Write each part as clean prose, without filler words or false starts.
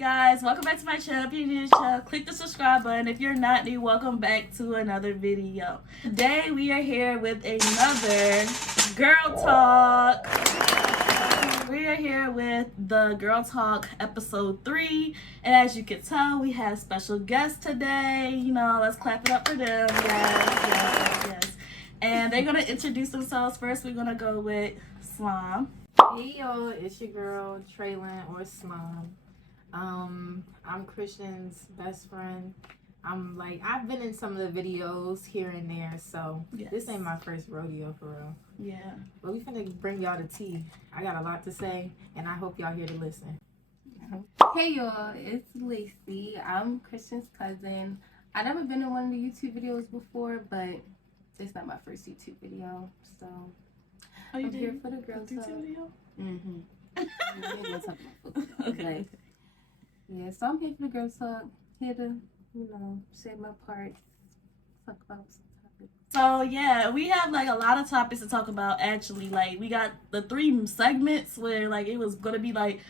Alright guys, welcome back to my channel. If you're new to the channel, click the subscribe button. If you're not new, welcome back to another video. Today we are here with another Girl Talk. We are here with the Girl Talk episode 3. And as you can tell, we have special guests today. You know, let's clap it up for them. Yes. And they're going to introduce themselves first. We're going to go with Slime. Hey y'all, it's your girl Traylon or Slime. I'm Christian's best friend. I've been in some of the videos here and there, so yes. This ain't my first rodeo for real. Yeah. But we finna bring y'all the tea. I got a lot to say, and I hope y'all here to listen. Hey y'all, it's Lacey. I'm Christian's cousin. I've never been in one of the YouTube videos before, but it's not my first YouTube video, so I'm here for the Girl Talk. Video? Mm-hmm. Okay. Yeah, so I'm here for the Girl Talk. Here to, say my part, talk about some topics. So yeah, we have like a lot of topics to talk about. Actually, like we got the 3 segments where like it was gonna be like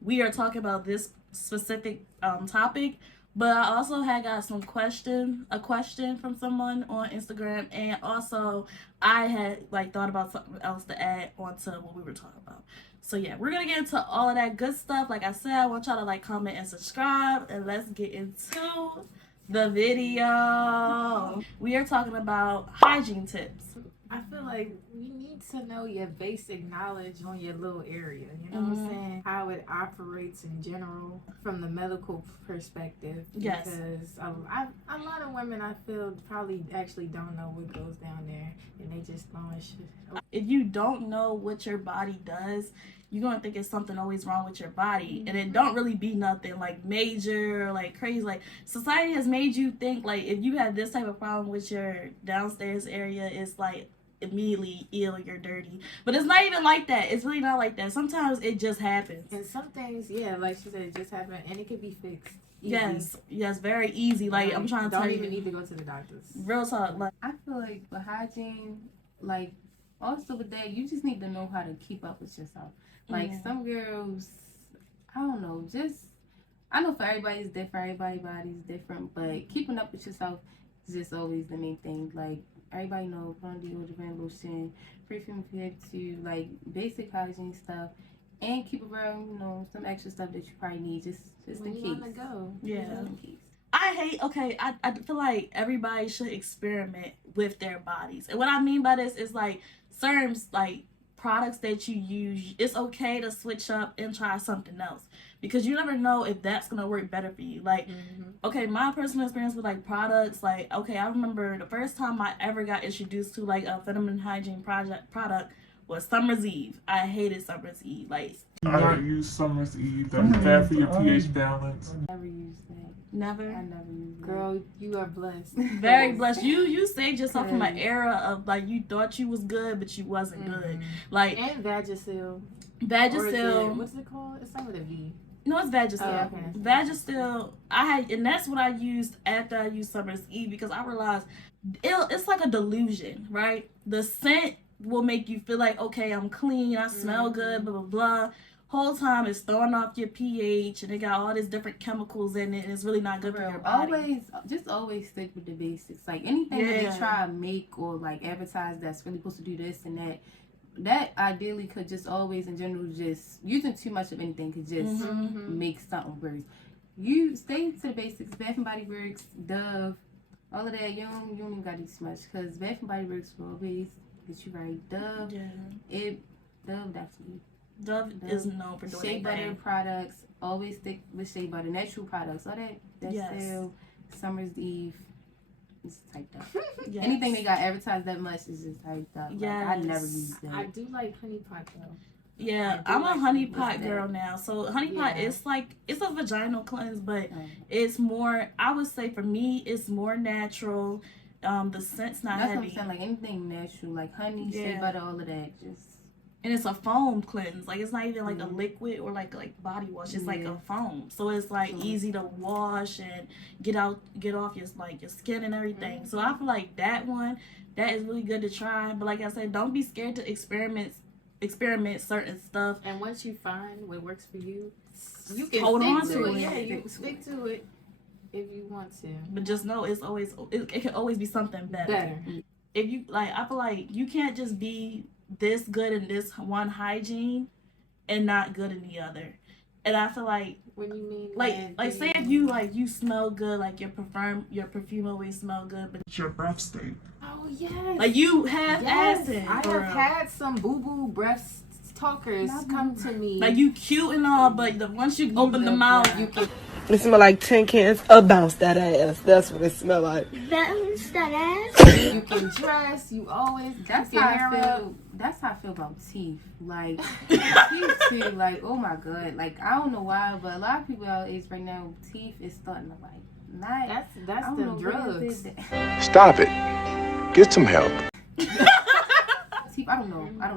we are talking about this specific topic. But I also had got a question from someone on Instagram, and also I had like thought about something else to add onto what we were talking about. So yeah, we're gonna get into all of that good stuff. Like I said, I want y'all to like, comment, and subscribe, and let's get into the video. We are talking about hygiene tips. I feel like you need to know your basic knowledge on your little area. You know what I'm saying? How it operates in general from the medical perspective. Yes. Because a lot of women, I feel, probably actually don't know what goes down there, and they just throwing shit. If you don't know what your body does, you're gonna think it's something always wrong with your body, and it don't really be nothing like major, like crazy. Like society has made you think like if you have this type of problem with your downstairs area, it's like immediately ill, you're dirty. But it's not even like that. It's really not like that. Sometimes it just happens. And some things, yeah, like she said, it just happened, and it could be fixed. Easy. Yes, very easy. Like I'm trying to tell you, don't even need to go to the doctors. Real talk. Like I feel like with hygiene, like also with that, you just need to know how to keep up with yourself. Like some girls, I don't know, I know for everybody it's different, everybody's body's different, but keeping up with yourself is just always the main thing. Like everybody know, put on deodorant, lotion, perfume if you have to, like basic hygiene stuff, and keep around, some extra stuff that you probably need just in case. Want to go. Yeah. Just in case. I feel like everybody should experiment with their bodies. And what I mean by this is like certain like products that you use, it's okay to switch up and try something else, because you never know if that's gonna work better for you. Like okay, my personal experience with like products, like okay, I remember the first time I ever got introduced to like a feminine hygiene product was Summer's Eve. I hated Summer's Eve. Like I don't use Summer's Eve. That's bad for your pH balance. Never used that. Never. I never used that. Girl, you are blessed. Very blessed. You saved yourself from an era of like you thought you was good, but you wasn't good. Like and Vagisil. What's it called? It's something with a V. No, it's Vagisil. Oh, okay. Vagisil. And that's what I used after I used Summer's Eve, because I realized it's like a delusion, right? The scent will make you feel like, okay, I'm clean, I smell good, blah blah blah. Whole time it's throwing off your pH, and it got all these different chemicals in it, and it's really not good for your body. Always stick with the basics. Like anything that they try to make or like advertise that's really supposed to do this and that ideally could just always in general, just using too much of anything could just make something worse. You stay to the basics. Bath and Body Works, Dove, all of that. You don't even gotta do too much, because Bath and Body Works will always get you right. Dove, Dove definitely. Dove is known for doing shea butter products. Always stick with shea butter, natural products. All that's still Summer's Eve. It's typed up. Yes. Anything they got advertised that much is just typed up. Yeah, I never used that. I do like honey pot though. Yeah, I'm a honey pot girl now. So honey pot is like, it's a vaginal cleanse, but it's more, I would say for me, it's more natural. The scent's not heavy. That's what I'm saying. Like anything natural, like honey, shea butter, all of that, just. And it's a foam cleanse. Like it's not even like a liquid or like body wash. It's like a foam. So it's like easy to wash and get off your skin and everything. So I feel like that is really good to try. But like I said, don't be scared to experiment experiment certain stuff. And once you find what works for you, you can Hold on stick to to it. it. Yeah, you can stick to it if you want to. But just know it can always be something better. Better. If you like, I feel like you can't just be this good in this one hygiene and not good in the other. And I feel like, When you mean like say if you smell good, like your perfume always smell good, but Your breath stink. oh yes, like you have yes, acid. I for have real. had some boo boo breath talkers come to me. Like you cute and all, but once you open the mouth, you can It smell like tin cans of bounce that ass. That's what it smell like. Bounce that ass. you can dress. You always That's keep how your I hair up. feel. That's how I feel about teeth. Like teeth too. Like oh my god. Like I don't know why, but a lot of people our age right now, teeth is starting to like not. That's I don't know the what drugs. it is. Stop it. Get some help. Teeth. I don't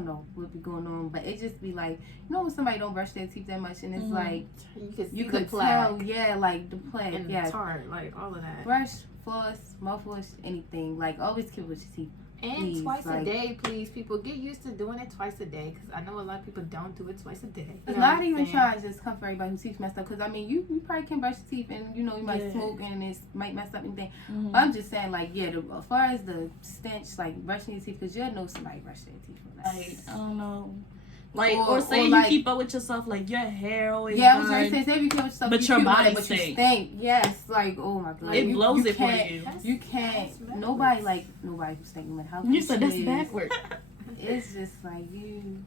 know what be going on, but it just be like you know when somebody don't brush their teeth that much, and it's like You can see you the could plaque tell. Yeah, like the plaque. and Yeah. the tart, like all of that. Brush, floss, mouthwash, anything. Like always keep with your teeth. And Please, twice a like- day, please. People get used to doing it twice a day, because I know a lot of people don't do it twice a day. It's not even trying to just come for everybody whose teeth messed up. Because I mean, you probably can brush your teeth, and you know you might Yeah. smoke, and it might mess up anything. Mhm. But I'm just saying, like, yeah, as far as the stench, like brushing your teeth, because you'll know somebody brushed their teeth. like I don't know, like Or- or say or you like- keep up with yourself, like your hair always. Yeah, I was done. going to say if you kill yourself, But you your cute, body but you stink. stink. Yes, like oh my god, It you, blows you it for can't, you. You can't. That's Nobody backwards. nobody who stink no matter how. You cute said she that's is. backwards. It's just like you.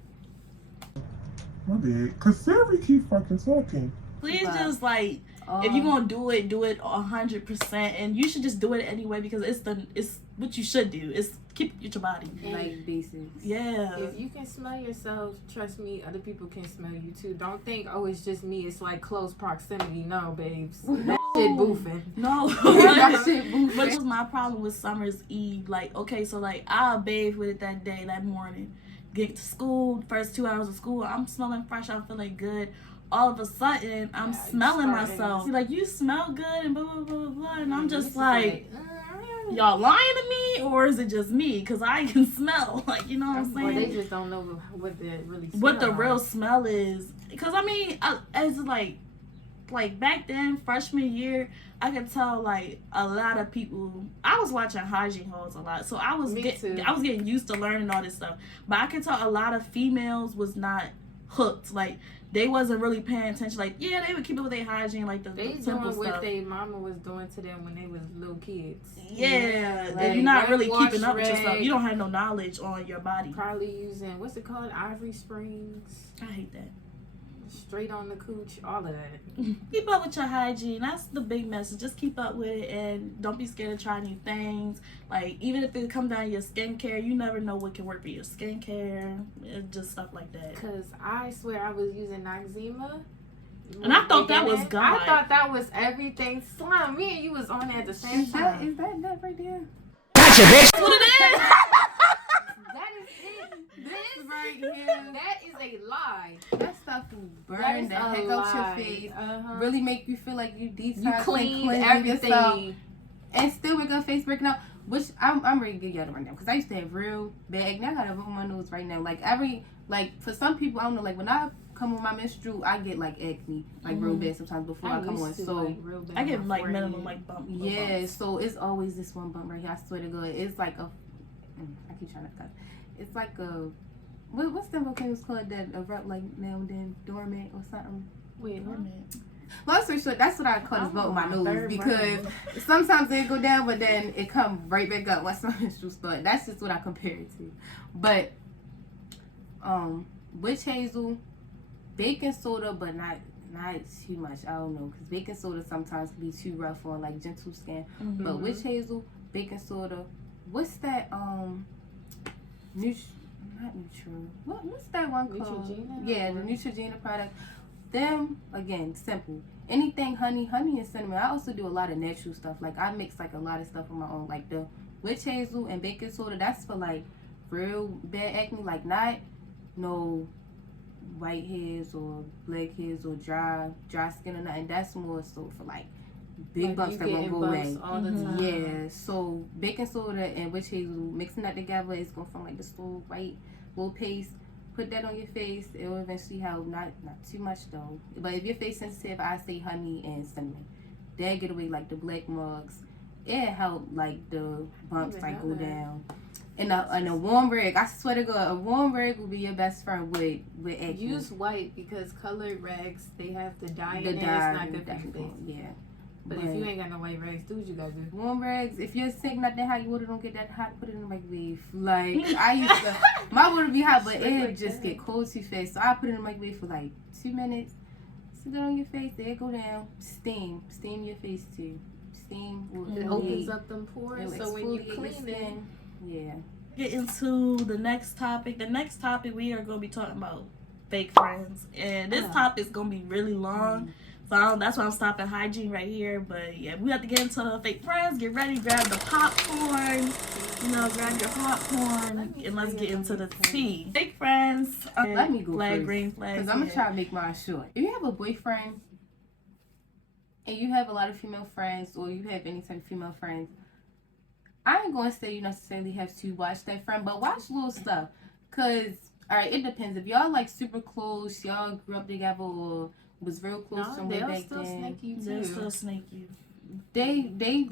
My bad. Cause Siri keep fucking talking. Please But- just like if you're gonna do it 100%, and you should just do it anyway because it's what you should do. It's keep your body. like basics. Yeah. If you can smell yourself, trust me, other people can smell you too. Don't think, oh, it's just me. It's like close proximity. No, babes. That shit boofing. No. That shit moving. But this was my problem with Summer's Eve. Like, okay, so like I'll bathe with it that day, that morning. Get to school, first 2 hours of school, I'm smelling fresh, I'm feeling good. All of a sudden, I'm Yeah, you smelling starting. myself. Like, you smell good and blah, blah, blah, blah. And I'm just It's like, y'all lying to me? Or is it just me? Because I can smell. Like, you know what I'm Or they saying? just don't know what they really smell What the like. real smell is. Because, I mean, as like back then, freshman year, I could tell like a lot of people. I was watching Hygiene hauls a lot, so I was Me too. I was getting used to learning all this stuff. But I could tell a lot of females was not hooked. Like they wasn't really paying attention. Like yeah, they would keep it with their hygiene, like the They simple doing what stuff. their mama was doing to them when they was little kids. Yeah, Like, and you're not really wash keeping up with rag. yourself. You don't have no knowledge on your body. Probably using, what's it called? Ivory Springs. I hate that. Straight on the cooch. All of that. Keep up with your hygiene. That's the big message. Just keep up with it and don't be scared to try new things. Like even if it comes down to your skincare, you never know what can work for your skincare. Just stuff like that. Because I swear I was using Noxzema. And I thought that was I God. thought that was everything. Slime, me and you was on there at the same Is that time. that right there? That's what it is. That is it. This right here. That is a lie. That stuff will That burn is the heck a out your lie. face. Uh-huh. Really make you feel like you detox You and cleaned cleanse everything. yourself, and still make your face breaking out. Which I'm ready to get you out of right now because I used to have real bad acne. I got it on my nose right now. Like for some people, I don't know. Like when I come on my menstrual, I get like acne, like real bad sometimes before I come on. used to, So like, real bad I get on like my minimum forehead. like bump. yeah, bumps. so it's always this one bump right here. I swear to God, it's like a. I keep trying to cut. It's like a. What's the volcanoes called that erupt like now and then, dormant or something? Wait, Wait a minute. Long story short, that's what I call this bump in my nose third because round. sometimes it go down, but then it come right back up once my menstrual start. That's just what I compare it to. But witch hazel, baking soda, but not too much. I don't know because baking soda sometimes can be too rough on like gentle skin. Mm-hmm. But witch hazel, baking soda, what's that? Not Neutral. What's that one called? Neutrogena? Yeah, the Neutrogena product. Them again, simple. Anything honey and cinnamon. I also do a lot of natural stuff. Like I mix like a lot of stuff on my own. Like the witch hazel and baking soda. That's for like real bad acne. Like not no white hairs or black hairs or dry skin or nothing. That's more so for like big Like, bumps you that won't getting go bumps away. all the time. Yeah, so baking soda and witch hazel, mixing that together is going to form like this little white little paste. put that on your face. It will eventually help. Not too much though. But if your face sensitive, I say honey and cinnamon. That get away like the black marks. It help like the bumps like go down. And a warm rag. I swear to God, a warm rag will be your best friend with acne. Use white because colored rags, they have the dye in it. It's not good for your face. Yeah. But if you ain't got no white rags, do what you gotta do. Warm rags. If you're sick, not that hot, your water don't get that hot. Put it in the microwave. Like I used to, my water be hot, but it like just that. get cold too fast. So I put it in the microwave for like 2 minutes. Sit it on your face. There it go down. Steam your face too. Steam. It opens up them pores, It so when you exfoliate your clean it, skin. Yeah. Get into the next topic. The next topic we are going to be talking about fake friends, and this topic is going to be really long. So that's why I'm stopping hygiene right here. But yeah, we have to get into the fake friends. Get ready, grab the popcorn. Grab your popcorn, and let's get into the tea. Fake friends. Let me go flag, first, green flag. because I'm gonna try to make mine short. If you have a boyfriend and you have a lot of female friends, or you have any type of female friends, I ain't gonna say you necessarily have to watch that friend, but watch little stuff. Cause alright, it depends. If y'all like super close, y'all grew up together or was real close from way they'll back still then. snake you too. They'll still snake you. They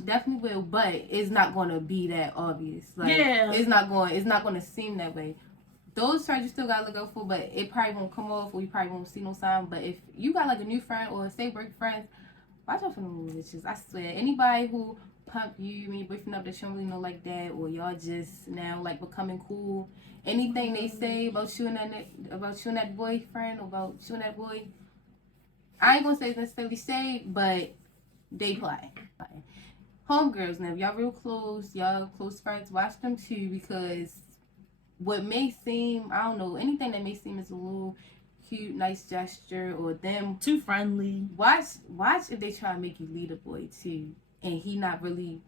definitely will, but it's not gonna be that obvious. Like, Yeah. It's not gonna seem that way. Those friends you still gotta look out for, but it probably won't come off, or you probably won't see no sign. But if you got like a new friend or say work friends, watch out for them little bitches. I swear, anybody who pump you and your boyfriend up that you don't really know like that, or y'all just now like becoming cool, anything they say about you and that boyfriend, or about you and that boy, I ain't gonna say necessarily say, but they play. Homegirls, now if y'all real close, y'all close friends, watch them too, because what may seem, I don't know, anything that may seem is a little cute, nice gesture, or them Too friendly. watch if they try to make you lead a boy too, and he not really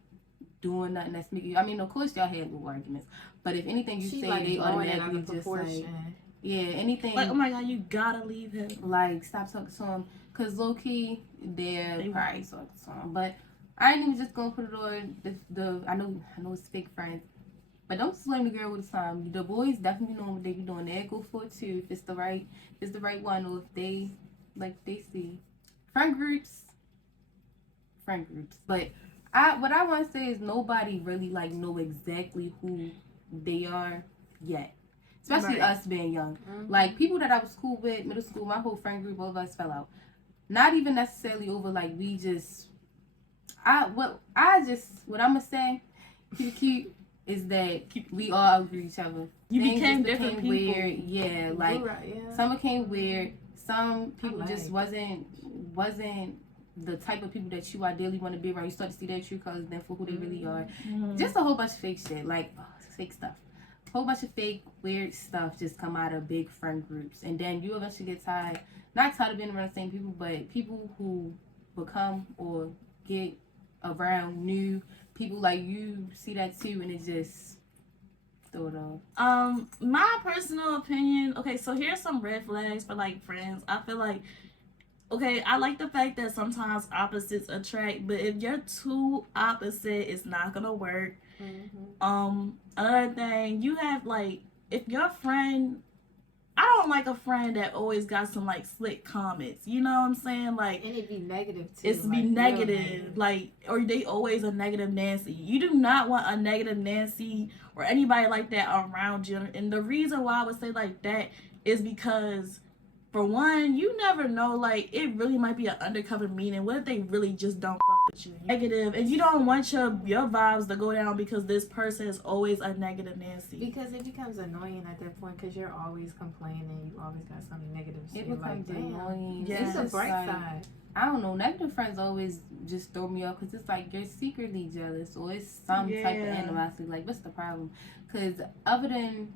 doing nothing that's making you, I mean, of course y'all had little arguments, but if anything you say, like they blowing it out automatically of just proportion. like, yeah, anything Like, oh my God, you gotta leave him. like stop talking to him, cause low key they're They probably talking to him. But I ain't even just gonna put it on the I know it's fake friends, but don't blame the girl with the time. The boys definitely know what they be doing. They go for it too if it's the right one, or if they see friend groups. But what I want to say is nobody really like know exactly who they are yet. Especially us being young. Like, people that I was cool with, middle school, my whole friend group, all of us fell out. Not even necessarily over, like, we just... What I'm going to say, cute, is that we all outgrew each other. You Things became just different people. weird. Yeah, like, some became weird. Some people just wasn't the type of people that you ideally want to be around. You start to see their true colors then for who they really are. Just a whole bunch of fake shit. Like, fake stuff. Whole bunch of fake weird stuff just come out of big friend groups, and then you eventually get not tired of being around the same people, but people who become or get around new people, like, you see that too, and it just throw it off. My personal opinion, okay, so here's some red flags for like friends. I feel like, okay, I like the fact that sometimes opposites attract, but if you're too opposite, it's not gonna work. Another thing, you have like, if your friend, I don't like a friend that always got some like slick comments, you know what I'm saying? Like, and it be negative too. It's be negative, like, or they always a negative Nancy. You do not want a negative Nancy or anybody like that around you. And the reason why I would say like that is because, for one, you never know, like, it really might be an undercover meaning. What if they really just don't fuck with you? Negative, and you don't want your vibes to go down because this person is always a negative Nancy. Because it becomes annoying at that point, because you're always complaining. You always got something negative to say. It becomes annoying. Yeah. It's a bright side. I don't know. Negative friends always just throw me off, because it's like you're secretly jealous, or it's some type of animosity. Like, what's the problem? Because other than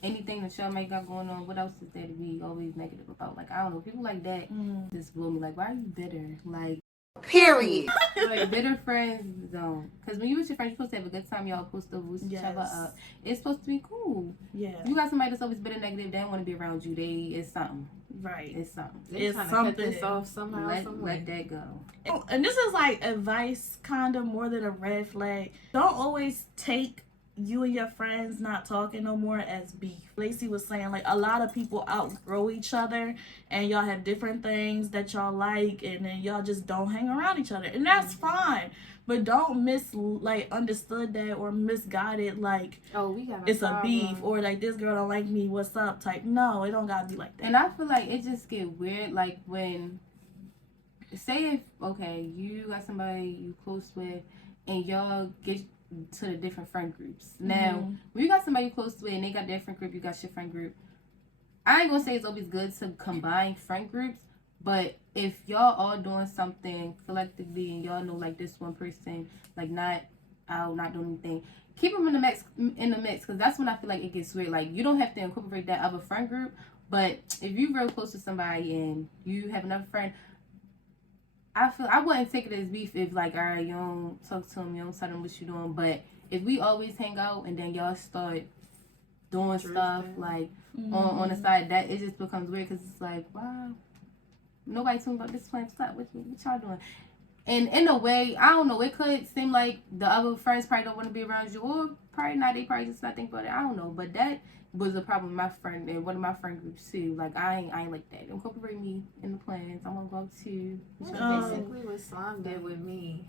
anything that y'all might got going on, what else is there to be always negative about? Like, I don't know. People like that just blow me. Like, why are you bitter? Like, Period. like, bitter friends don't. Because when you with your friends, you're supposed to have a good time. Y'all supposed to boost each other up. It's supposed to be cool. Yeah. You got somebody that's always bitter, negative, they don't want to be around you. It's something. Right. It's something. They're trying to cut this off somehow, some way. Let that go. And this is like advice, kind of more than a red flag. Don't always take you and your friends not talking no more as beef. Lacey was saying like a lot of people outgrow each other and y'all have different things that y'all like and then y'all just don't hang around each other, and that's fine. But don't understood that or misguided like, oh, we got it's problem. a beef or like this girl don't like me, what's up type. No, it don't gotta be like that. And I feel like it just get weird like when, say if you got somebody you close with and y'all get to the different friend groups. Now when you got somebody you close with and they got their friend group, you got your friend group, I ain't gonna say it's always good to combine friend groups, but if y'all all doing something collectively and y'all know like this one person like not out, not doing anything, keep them in the mix, because that's when I feel like it gets weird. Like you don't have to incorporate that other friend group, but if you real close to somebody and you have another friend, I wouldn't take it as beef if like, all right, you don't talk to them, you don't tell them what you doing. But if we always hang out and then y'all start doing stuff like on the side, that it just becomes weird, because it's like, wow, nobody talking about this plan. What y'all doing? And in a way, I don't know, it could seem like the other friends probably don't want to be around you, or probably not. They probably just not think about it. I don't know, but that was a problem with my friend and one of my friend groups too. Like I ain't like that. Incorporate me in the plans. I'm gonna go to basically what Slime did with me.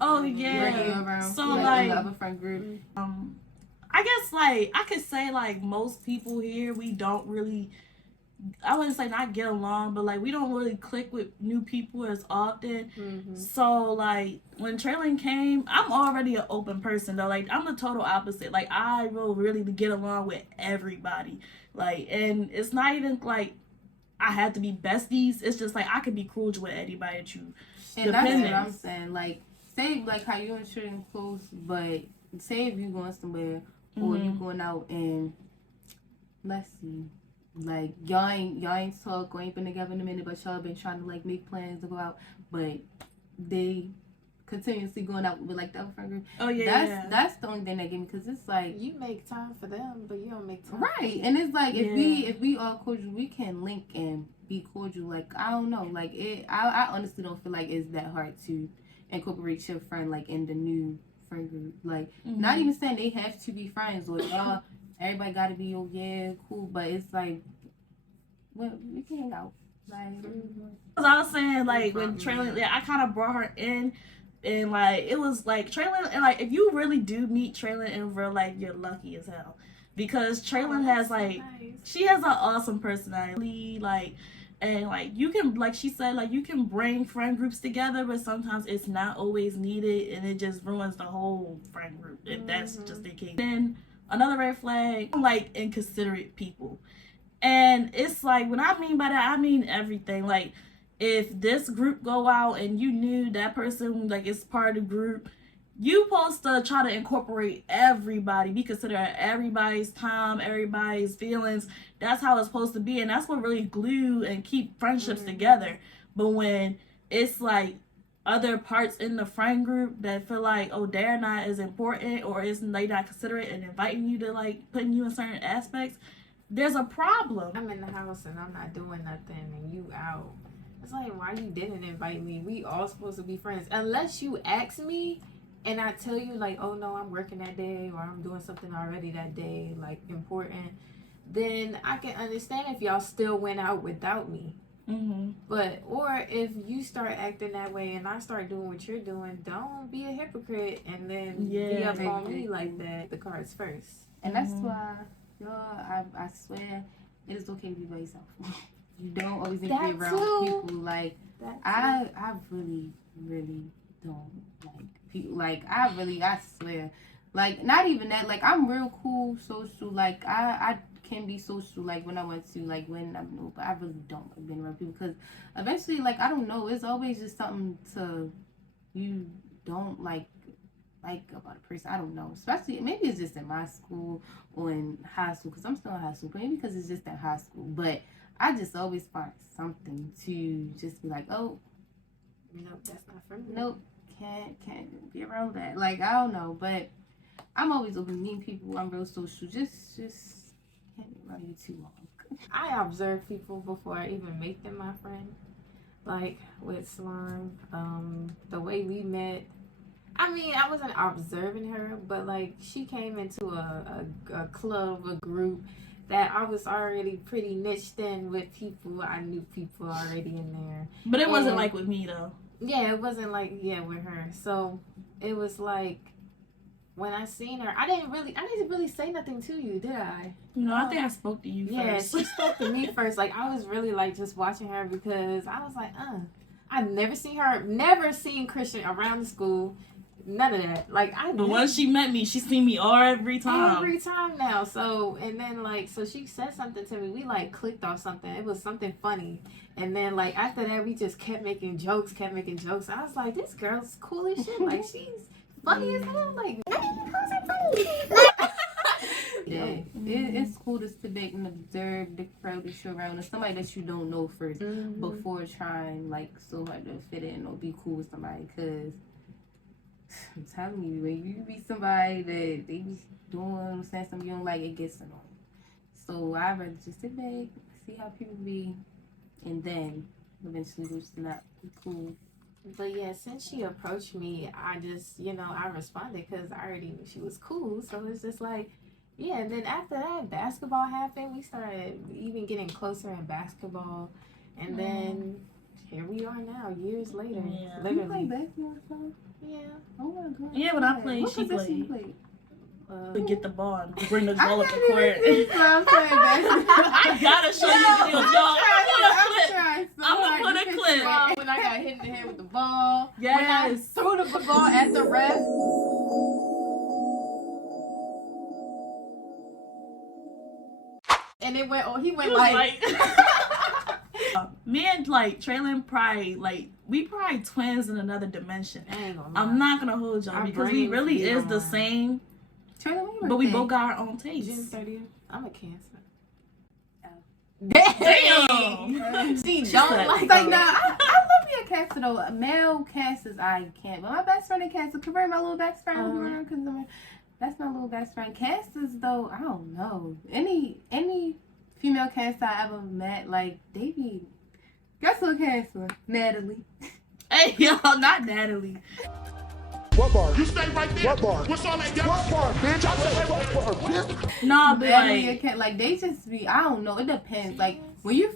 Oh bring yeah. you around. So like in the other friend group. I guess like I could say like most people here, we don't really, I wouldn't say not get along, but like we don't really click with new people as often. So like when trailing came, I'm already an open person though. Like I'm the total opposite. Like I will really get along with everybody. Like, and it's not even like I have to be besties. It's just like I could be cool with anybody that you. And that's what I'm saying. Like say like how you and Trillian close, but say if you going somewhere or you going out and let's see. Like y'all ain't talk or ain't been together in a minute, but y'all been trying to like make plans to go out, but they continuously going out with like the other friend group. Oh yeah, that's the only thing that gave me, because it's like you make time for them, but you don't make time. Right, and it's like if we all cordial, we can link and be cordial. Like I don't know, like it. I honestly don't feel like it's that hard to incorporate your friend like in the new friend group. Like not even saying they have to be friends or y'all. Everybody gotta be cool, but it's like, well, we can hang out. Like, I was saying like when Traylon, I kind of brought her in, and like it was like Traylon, and like if you really do meet Traylon in real life, you're lucky as hell, because Traylon has like she has an awesome personality, like. And like you can, like she said, like you can bring friend groups together, but sometimes it's not always needed, and it just ruins the whole friend group if that's just the case. Then another red flag, like inconsiderate people. And it's like, when I mean by that, I mean everything. Like if this group go out and you knew that person like is part of the group, you supposed to try to incorporate everybody, be considerate everybody's time, everybody's feelings. That's how it's supposed to be, and that's what really glue and keep friendships together. But when it's like other parts in the friend group that feel like, oh, they're not as important, or they not considerate and inviting you to like putting you in certain aspects, there's a problem. I'm in the house and I'm not doing nothing and you out. It's like, why you didn't invite me? We all supposed to be friends. Unless you ask me and I tell you like, oh no, I'm working that day or I'm doing something already that day, like important, then I can understand if y'all still went out without me. But or if you start acting that way and I start doing what you're doing, don't be a hypocrite and then be up on me like that. The cards first. And that's why, y'all, I swear, it is okay to be by yourself. You don't always need to be around people. Like I really, really don't like people. Like I swear, like not even that. Like I'm real cool, social. Like I can be social, like when I went to, like when I'm new, but I really don't like being around people, because eventually, like I don't know, it's always just something to you don't like about a person. I don't know, especially maybe it's just in my school or in high school, because I'm still in high school, but maybe because it's just in high school. But I just always find something to just be like, oh, nope, that's not for me. Nope, can't be around that. Like I don't know, but I'm always open to meeting people. I'm real social. Just can't be around you too long. I observe people before I even make them my friend. Like with Slime, the way we met, I mean, I wasn't observing her, but like she came into a club, a group that I was already pretty niched in with people. I knew people already in there. But it wasn't like with me though. Yeah, it wasn't like with her. So it was like when I seen her, I didn't really say nothing to you, did I? No, I think I spoke to you first. Yeah, she spoke to me first. Like I was really like just watching her because I was like, I've never seen Christian around the school. None of that. Like but once she met me, she seen me every time. Every time now. So and then like so she said something to me. We like clicked off something. It was something funny. And then like after that we just kept making jokes. I was like, this girl's cool as shit. Like she's funny as hell. Like yeah, it's cool to sit back and observe the crowd that you're around, and somebody that you don't know first before trying like so hard to fit in or be cool with somebody. Cause I'm telling you, when you be somebody that they be doing saying something you don't like, it gets annoying. So I'd rather just sit back, see how people be, and then eventually just not be cool. But yeah, since she approached me, I just, I responded because I already knew she was cool. So it's just like, yeah. And then after that, basketball happened. We started even getting closer in basketball. And then here we are now, years later. Yeah. You play basketball? Yeah. Oh my god. Yeah, when I played, what she position played. You To get the ball and bring the ball up the court. I'm playing basketball. I gotta show you videos, y'all. I'm gonna put a clip. When I got hit in the head with the ball. Yes. When I threw the ball at the ref. And it went, he went like me and like Traylon probably we probably twins in another dimension. I'm not gonna hold y'all because we really is the same. But we both got our own taste. June 30th. I'm a Cancer. Damn. She don't like nah, I love me a Cancer though. Male Cancers I can't. But my best friend is Cancer. Convert my little best friend because that's my little best friend. Cancers though, I don't know. Any female Cancer I ever met, like they be. Guess what Cancer? Natalie. Hey yo, not Natalie. What bar? You stay right there. What bar? What's all that? What bar, bitch? I said what bar, bitch? Nah, but like they just be. I don't know. It depends. Like when you.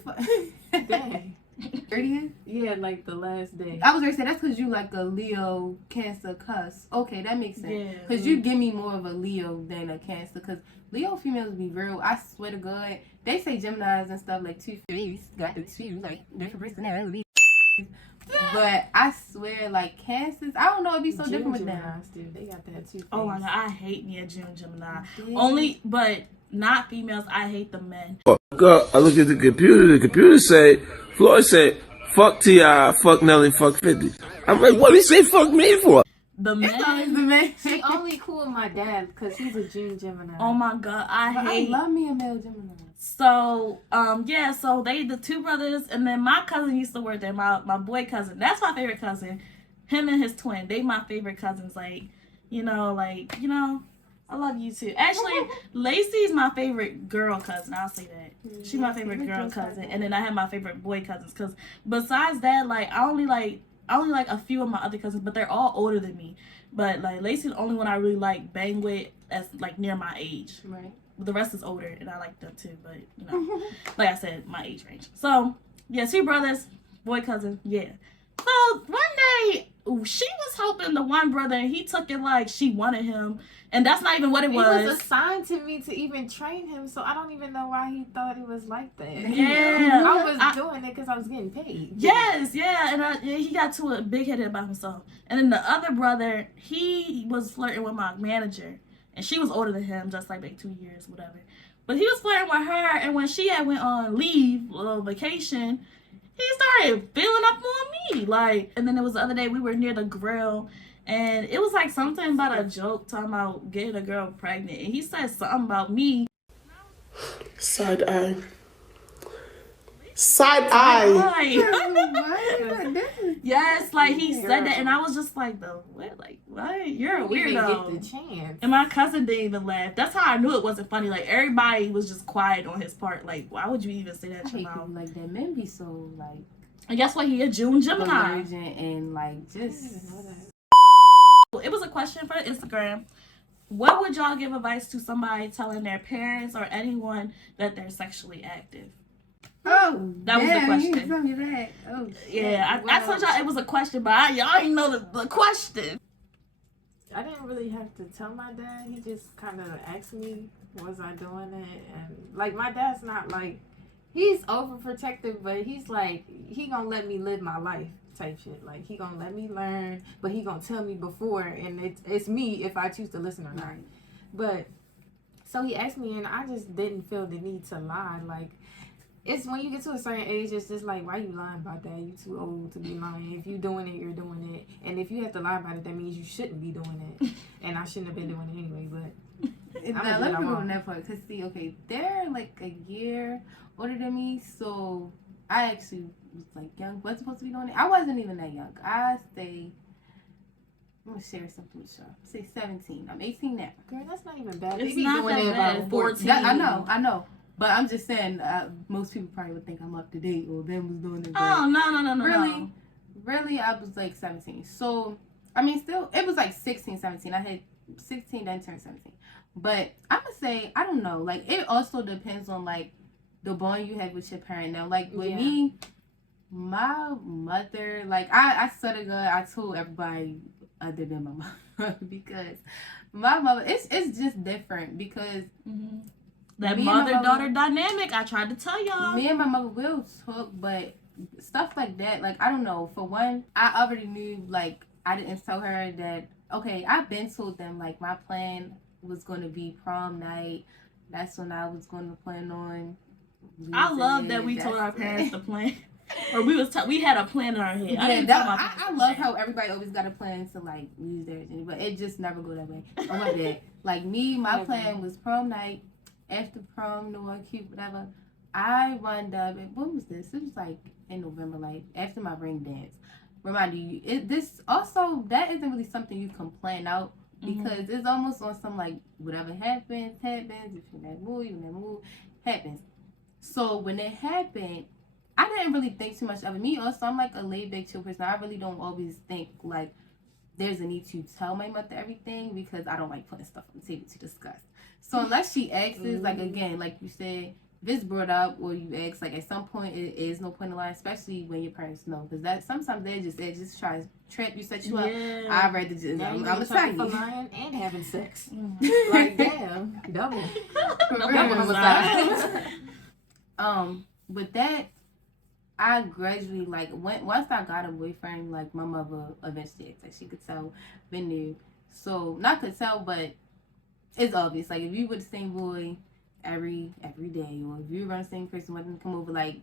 Dang. 30th? Yeah, like the last day. I was gonna say that's because you like a Leo Cancer cuss. Okay, that makes sense. Yeah. Because you give me more of a Leo than a Cancer. Because Leo females be real. I swear to God, they say Geminis and stuff like 2 face, got the 2 like different personalities. But I swear, like Cancers, I don't know, it'd be so different with them. Dude, they got that too. Oh my god, I hate me a June Gemini. Only, but not females. I hate the men. Girl, I look at the computer. The computer say, Floyd said, "Fuck T.I., fuck Nelly, fuck 50." I'm like, what did he say? Fuck me for? The men. The man. She only cool with my dad because he's a June Gemini. Oh my god, I love me a male Gemini. So, yeah, so they the 2 brothers, and then my cousin used to work there, my boy cousin. That's my favorite cousin. Him and his twin. They my favorite cousins. I love you too. Actually, Lacey's my favorite girl cousin. I'll say that. She's my favorite girl cousin. And then I have my favorite boy cousins. Because besides that, like, I only like a few of my other cousins, but they're all older than me. But, like, Lacey's the only one I really like bang with that's, like, near my age. Right. The rest is older, and I like them too, but, like I said, my age range. So, yeah, 2 brothers, boy cousin, yeah. So, one day, she was helping the one brother, and he took it like she wanted him, and that's not even what it was. He was assigned to me to even train him, so I don't even know why he thought it was like that. Yeah. I was doing it because I was getting paid. Yes, yeah, and he got too big-headed about himself. And then the other brother, he was flirting with my manager. And she was older than him, just like 2 years, whatever. But he was flirting with her, and when she had went on leave, a little vacation, he started feeling up on me. Like, and then there was the other day, we were near the grill, and it was like something about a joke talking about getting a girl pregnant. And he said something about me. Side eye. Side eye. Yes, like he said that, and I was just like, what? Like, what? You're a weirdo. Get the chance. And my cousin didn't even laugh. That's how I knew it wasn't funny. Like, everybody was just quiet on his part. Like, why would you even say that to him? Like that men be so like. And guess what? He a June Gemini. And like just. It was question for Instagram. What would y'all give advice to somebody telling their parents or anyone that they're sexually active? Oh, that was the question. You told me that. Oh, yeah. I told y'all it was a question, but y'all didn't know the question. I didn't really have to tell my dad. He just kind of asked me, was I doing it? And like, my dad's not like, he's overprotective, but he's like, he gonna let me live my life type shit. Like, he gonna let me learn, but he gonna tell me before, and it's me if I choose to listen or not. But so he asked me, and I just didn't feel the need to lie. Like, it's when you get to a certain age, it's just like, why you lying about that? You too old to be lying. If you doing it, you're doing it. And if you have to lie about it, that means you shouldn't be doing it. And I shouldn't have been doing it anyway, but now, let me go on that part. Because, see, okay, they're like a year older than me, so I actually was like young. Wasn't supposed to be doing it. I wasn't even that young. I'm going to share something with y'all. Say 17. I'm 18 now. Girl, that's not even bad. It's they be not doing that it bad. about 14. I know. But I'm just saying, most people probably would think I'm up to date or them was doing it. Oh, no. Really, I was like 17. So, I mean, still, it was like 16, 17. I had 16, then turned 17. But I'm going to say, I don't know. Like, it also depends on, like, the bond you have with your parent. Now, like, with me, my mother, like, I swear to God, I told everybody other than my mother because my mother, it's just different because... Mm-hmm. That mother-daughter dynamic, I tried to tell y'all. Me and my mother will talk, but stuff like that, like, I don't know. For one, I already knew, like, I didn't tell her that, okay, I've been told them, like, my plan was going to be prom night. That's when I was going to plan on. I love that we told our parents the plan. Or we had a plan in our head. Yeah, I love how everybody always got a plan to, like, use their agenda, but it just never go that way. Oh, my bad. Like, me, my plan was prom night. After prom, cute, whatever, I wound up, what was this? It was like in November, like after my ring dance. Remind you, that isn't really something you can plan out because it's almost on some like whatever happens. If you're in that mood, happens. So when it happened, I didn't really think too much of it. Me also, I'm like a laid back chill person. I really don't always think like there's a need to tell my mother everything because I don't like putting stuff on the table to discuss. So unless she asks, like again, like you said, if it's brought up or you ask, like at some point it is no point in lying, especially when your parents know, because that sometimes they just try to trap you, set you up. I'd rather just I'm gonna tell you for lying and having sex. Like damn, double homicide. With that, I gradually like once I got a boyfriend, like my mother eventually asked, like she could tell, been new. So not could tell, but it's obvious. Like if you with the same boy every day, or if you around the same person, wanting to come over, like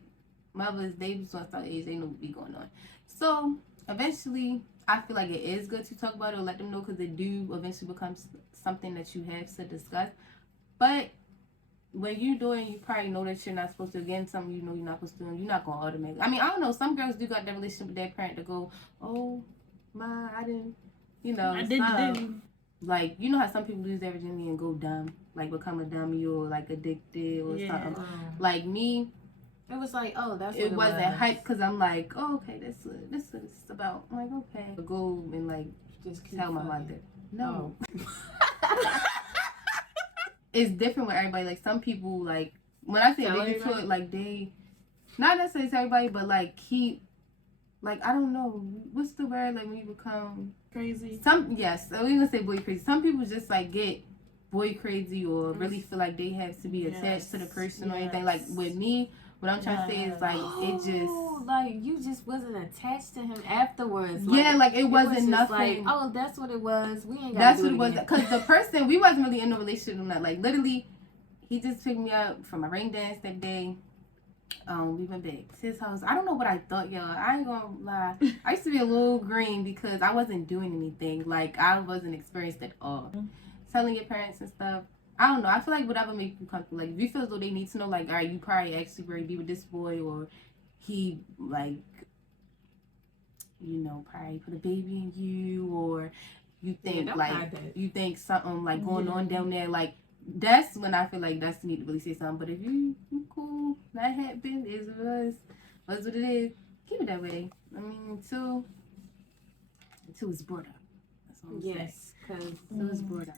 mothers, they just want to start age, they know what be going on. So eventually, I feel like it is good to talk about it or let them know because it do eventually become something that you have to discuss. But when you're doing, you probably know that you're not supposed to. Again, something you know you're not supposed to do, you're not going to automatically. I mean, I don't know. Some girls do got that relationship with their parent to go, oh, I didn't, I didn't. Like, you know how some people lose their virginity and go dumb, like become a dummy or like addicted or something. Like me, it was like, oh, that's it wasn't hype because I'm like, oh, okay, this is about. I'm like, okay, go and like just tell my mother. No. Oh. It's different with everybody. Like some people, like when I say addicted to it, like they, not necessarily to everybody, but like keep. Like, I don't know, what's the word, like, when you become crazy? Yes, we gonna say boy crazy. Some people just, like, get boy crazy or really feel like they have to be attached to the person or anything. Like, with me, what I'm trying to say is, like, it just... Like, you just wasn't attached to him afterwards. Like, it wasn't nothing. Like, oh, that's what it was. We ain't got That's what it was. Because the person, we wasn't really in a relationship or not. Like, literally, he just picked me up from my ring dance that day. We went back to his house. I don't know what I thought, y'all. I ain't gonna lie. I used to be a little green because I wasn't doing anything. Like, I wasn't experienced at all. Telling your parents and stuff. I don't know. I feel like whatever makes you comfortable. Like, if you feel as though they need to know, like, all right, you probably actually ready to be with this boy, or he, like, probably put a baby in you, or you think, you think something, like, going on down there, like, that's when I feel like that's the need to really say something. But if you cool, that happened, is what it is, keep it that way. I mean, until it's brought up. That's what I'm saying. because It was brought up.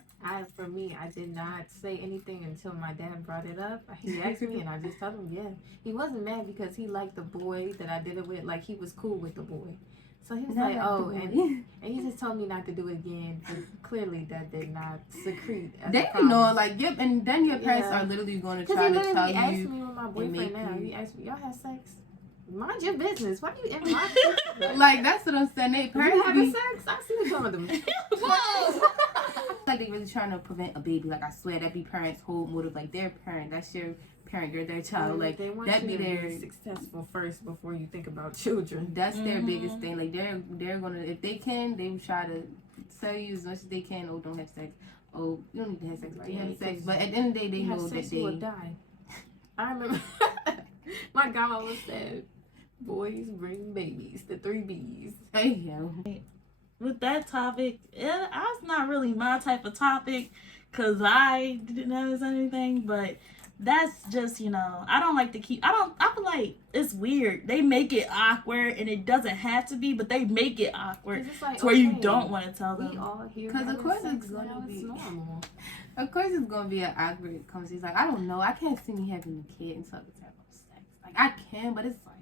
for me, I did not say anything until my dad brought it up. He asked me, and I just told him, yeah. He wasn't mad because he liked the boy that I did it with. Like, he was cool with the boy. So he was like, oh, and he just told me not to do it again. But clearly, that did not secrete. They know, like, yep, and then your parents are literally going to try to tell he asked you. me with my boyfriend now. He asked me, y'all have sex? Mind your business. Why do you in my Like, that's what I'm saying. They parents having sex? I see the condom. Whoa! Like, they really trying to prevent a baby. Like, I swear, that be parents' whole motive. Like, their parent, that's your parent, you're their child. Like, they want that you be to their be successful first before you think about children. That's their biggest thing. Like, they're gonna, if they can, they will try to tell you as much as they can. Oh, don't have sex. Oh, you don't need to have sex. Right? You have sex. But at the end of the day, they know that they will die. I remember my grandma said, boys bring babies, the 3 B's. Hey, yo. With that topic, that's not really my type of topic because I didn't notice anything, but that's just, I don't like to I feel like it's weird. They make it awkward and it doesn't have to be, but they make it awkward like, to where you don't want to tell them. We all here. Because of course it's going to be normal. Of course it's going to be an awkward conversation. Like, I don't know. I can't see me having a kid and talking about sex. Like, I can, but it's like,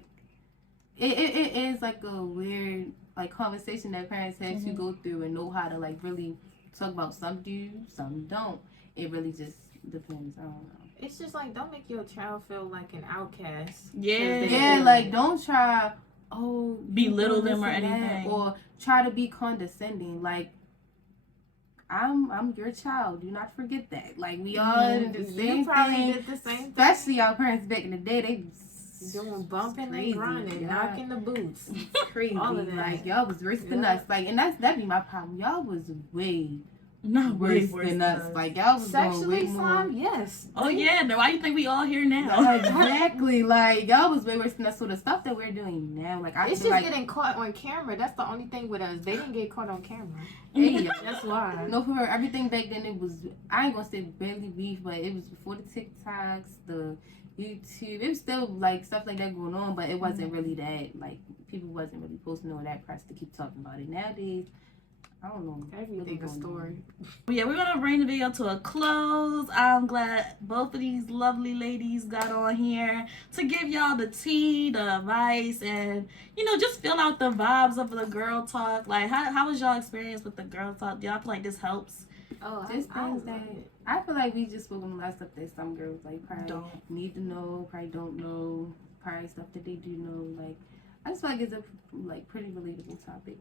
it is like a weird, like, conversation that parents have to go through and know how to, like, really talk about. Some do, some don't. It really just depends. I don't know. It's just like, don't make your child feel like an outcast. Yeah, like, don't try, belittle them or that, anything, or try to be condescending. Like, I'm your child. Do not forget that. Like, we all did the same thing. Did the same especially our parents back in the day. They doing bumping and grinding, knocking the boots. Crazy. All of that. Like, y'all was worse than us. Like, and that'd be my problem. Y'all was way worse than us. Like, y'all was sexually going way more. yes. Oh yeah, then why you think we all here now? Exactly. Like, y'all was way worse than us. So the stuff that we're doing now, like, it's just getting caught on camera. That's the only thing with us. They didn't get caught on camera. Hey, that's why. No, for her, everything back then, it was, I ain't gonna say barely beef, but it was before the TikToks, the YouTube. It was still, like, stuff like that going on, but it wasn't really that, like, people wasn't really posting on that press to keep talking about it. Nowadays, I don't know. Everything a story. Yeah, we're gonna bring the video to a close. I'm glad both of these lovely ladies got on here to give y'all the tea, the advice, and just fill out the vibes of the girl talk. Like, how was y'all experience with the girl talk? Do y'all feel like this helps? Oh, just things that I feel like we just spoke on a lot of stuff that some girls like probably need to know, probably don't know, probably stuff that they do know. Like, I just feel like it's a pretty relatable topic.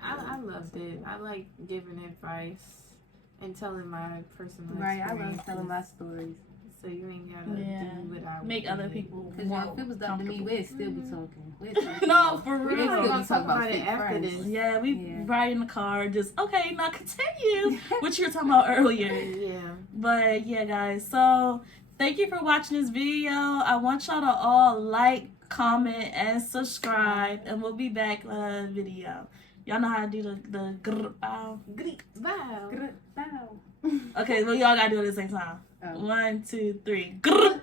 I loved it. I like giving advice and telling my personal experience. Right, I love telling my stories. So you ain't gotta do what I make other people. Because if it was up to me, we'd still be talking. No, for real. We're gonna talk about it after this. Yeah, we ride in the car. Just okay. Now continue what you were talking about earlier. Yeah. But yeah, guys. So thank you for watching this video. I want y'all to all like, comment, and subscribe, and we'll be back with a video. Y'all know how to do the grr bow. Grr bow. Grr bow. Okay, well y'all gotta do it at the same time. 1, 2, 3. Grr